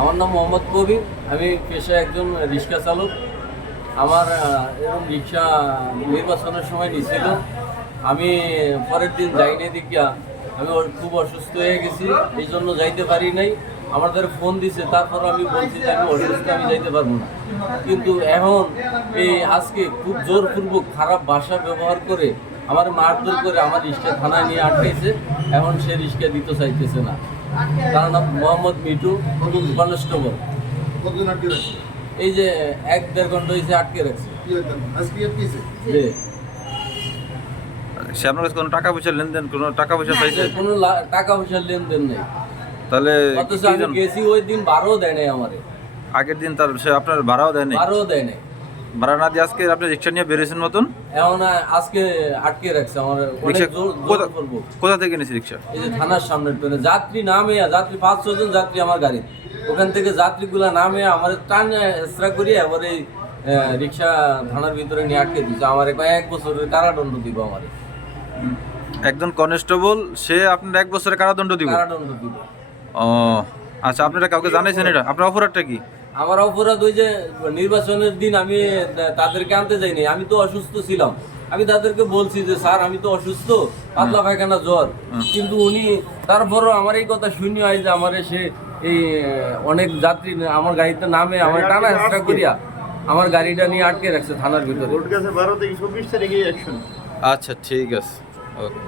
আমার নাম মোহাম্মদ কবির। আমি পেশায় একজন রিক্সা চালক। আমার এরকম রিক্সা নির্বাচনের সময় নিয়েছিল। আমি পরের দিন যাইনি দেখিয়া আমি খুব অসুস্থ হয়ে গেছি, এই জন্য যাইতে পারি নাই। আমাদের ফোন দিছে, তারপর আমি বলছি যে আমি অসুস্থ, আমি যাইতে পারবো না। কিন্তু এখন এই আজকে খুব জোরপূর্বক খারাপ ভাষা ব্যবহার করে আমার মারধর করে আমার রিক্সা থানায় নিয়ে আটকেছে। এখন সে রিক্সা দিতে চাইতেছে না। তার নাম মোহাম্মদ মিটু, কনস্টেবল। কতদিন আটকে রাখছে? এই যে 1-1.5 ঘন্টা হয়েছে আটকে রাখছে। কি একদম আজকে আটকেছে? যে সে আপনার কাছে কোনো টাকা পয়সা লেনদেন, কোনো টাকা পয়সা পাইছে? কোনো টাকা পয়সার লেনদেন নেই। তাহলে অথচ কি আমি জন- গেছি, ওই দিন ভাড়াও দেয় নাই আমারে, আগের দিন তার সে আপনার ভাড়াও দেয়নি? ভাড়াও দেয় নাই। ভাড়া না দিয়ে আজকে আপনি রিক্সা নিয়ে বেরিয়েছেন মতন? এখন আজকে আটকে রাখছে আমার। রিক্সা কোথা- করবো কোথা থেকে নিয়েছে রিক্সা? এই যে থানার সামনে ট্রেনে যাত্রী নামে, যাত্রী 5-6 জন যাত্রী আমার গাড়ি, ওখান থেকে যাত্রীগুলা নামে আমার টান এক্সট্রা করিয়ে আবার এই রিক্সা থানার ভিতরে নিয়ে আটকে দিচ্ছে। আমার 1 বছরের কারাদণ্ড দিব, আমার একজন কনস্টেবল, সে আপনার 1 বছরের কারাদণ্ড দিব? কারাদণ্ড দিব। ও আচ্ছা, আপনারা কাউকে জানাইছেন এটা? আপনার অপরাধটা কি? আমার অপরাধ ওই যে নির্বাচনের দিন আমি তাদেরকে আনতে যাইনি, আমি তো অসুস্থ ছিলাম। আমি তাদেরকে বলছি যে স্যার আমি তো অসুস্থ, পাতলা পায়খানা জ্বর, কিন্তু উনি তারপরও আমার এই কথা শুনি হয় যে আমার সে এই অনেক যাত্রী আমার গাড়িতে নামে আমার টানা হেঁচড়া করিয়া আমার গাড়িটা নিয়ে আটকে রাখছে থানার ভিতরে। কোর্ট কাছে 12 থেকে 24 তারিখে অ্যাকশন। আচ্ছা ঠিক আছে, ওকে।